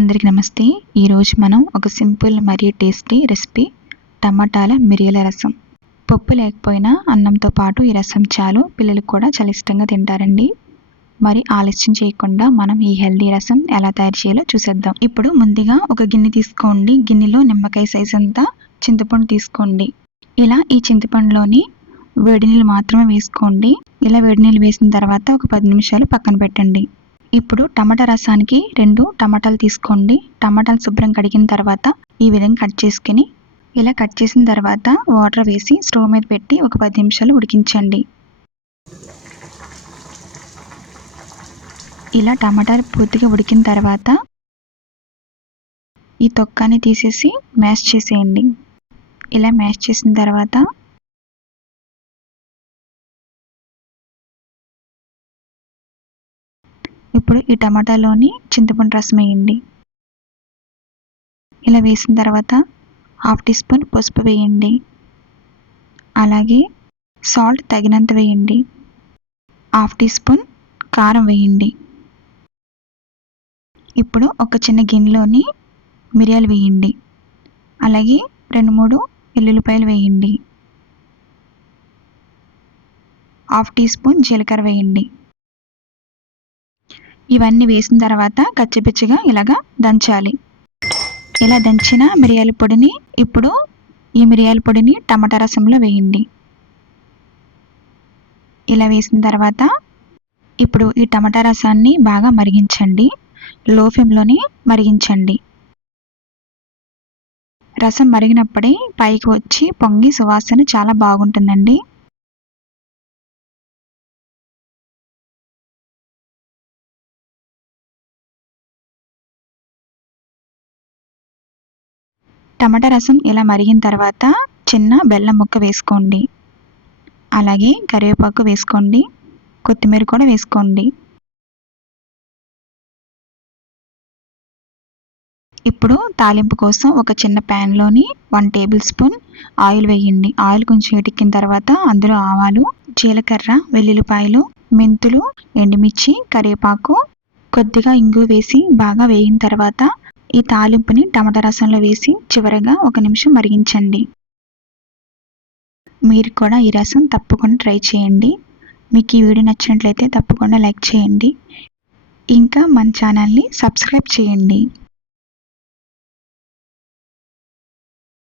అందరికీ నమస్తే. ఈరోజు మనం ఒక సింపుల్ మరియు టేస్టీ రెసిపీ టమాటాల మిరియాల రసం. పప్పు లేకపోయినా అన్నంతో పాటు ఈ రసం చాలు, పిల్లలకు కూడా చాలా ఇష్టంగా తింటారండి. మరి ఆలస్యం చేయకుండా మనం ఈ హెల్దీ రసం ఎలా తయారు చేయాలో చూసేద్దాం. ఇప్పుడు ముందుగా ఒక గిన్నె తీసుకోండి. గిన్నెలో నిమ్మకాయ సైజ్ అంతా చింతపండు తీసుకోండి. ఇలా ఈ చింతపండులోని వేడి నీళ్ళు మాత్రమే వేసుకోండి. ఇలా వేడి నీళ్ళు వేసిన తర్వాత ఒక 10 నిమిషాలు పక్కన పెట్టండి. ఇప్పుడు టమాటా రసానికి 2 టమాటాలు తీసుకోండి. టమాటాలు శుభ్రం కడిగిన తర్వాత ఈ విధంగా కట్ చేసుకుని, ఇలా కట్ చేసిన తర్వాత వాటర్ వేసి స్టవ్ మీద పెట్టి ఒక 10 నిమిషాలు ఉడికించండి. ఇలా టమాటాలు పూర్తిగా ఉడికిన తర్వాత ఈ తొక్కని తీసేసి మ్యాష్ చేసేయండి. ఇలా మ్యాష్ చేసిన తర్వాత ఇప్పుడు ఈ టమాటాలోని చింతపండు రసం వేయండి. ఇలా వేసిన తర్వాత 1/2 టీ స్పూన్ పసుపు వేయండి. అలాగే సాల్ట్ తగినంత వేయండి. 1/2 టీ స్పూన్ కారం వేయండి. ఇప్పుడు ఒక చిన్న గిన్నెలోని మిరియాలు వేయండి. అలాగే 2-3 వెల్లుల్లిపాయలు వేయండి. 1/2 టీ స్పూన్ జీలకర్ర వేయండి. ఇవన్నీ వేసిన తర్వాత కచ్చిపిచ్చిగా ఇలాగా దంచాలి. ఇలా దంచిన మిరియాల పొడిని ఇప్పుడు ఈ మిరియాల పొడిని టమాటా రసంలో వేయండి. ఇలా వేసిన తర్వాత ఇప్పుడు ఈ టమాటా రసాన్ని బాగా మరిగించండి. లో ఫ్లేమ్లోనే మరిగించండి. రసం మరిగినప్పుడే పైకి వచ్చి పొంగి సువాసన చాలా బాగుంటుందండి. టమాటా రసం ఇలా మరిగిన తర్వాత చిన్న బెల్లం ముక్క వేసుకోండి. అలాగే కరివేపాకు వేసుకోండి. కొత్తిమీర కూడా వేసుకోండి. ఇప్పుడు తాలింపు కోసం ఒక చిన్న ప్యాన్లోని 1 టేబుల్ స్పూన్ ఆయిల్ వేయండి. ఆయిల్ కొంచెం వేడెక్కిన తర్వాత అందులో ఆవాలు, జీలకర్ర, వెల్లుల్లిపాయలు, మెంతులు, ఎండుమిర్చి, కరివేపాకు, కొద్దిగా ఇంగువ వేసి బాగా వేగిన తర్వాత ఈ తాలింపుని టమాటా రసంలో వేసి చివరగా 1 నిమిషం మరిగించండి. మీరు కూడా ఈ రసం తప్పకుండా ట్రై చేయండి. మీకు ఈ వీడియో నచ్చినట్లయితే తప్పకుండా లైక్ చేయండి. ఇంకా మన ఛానల్ని సబ్స్క్రైబ్ చేయండి.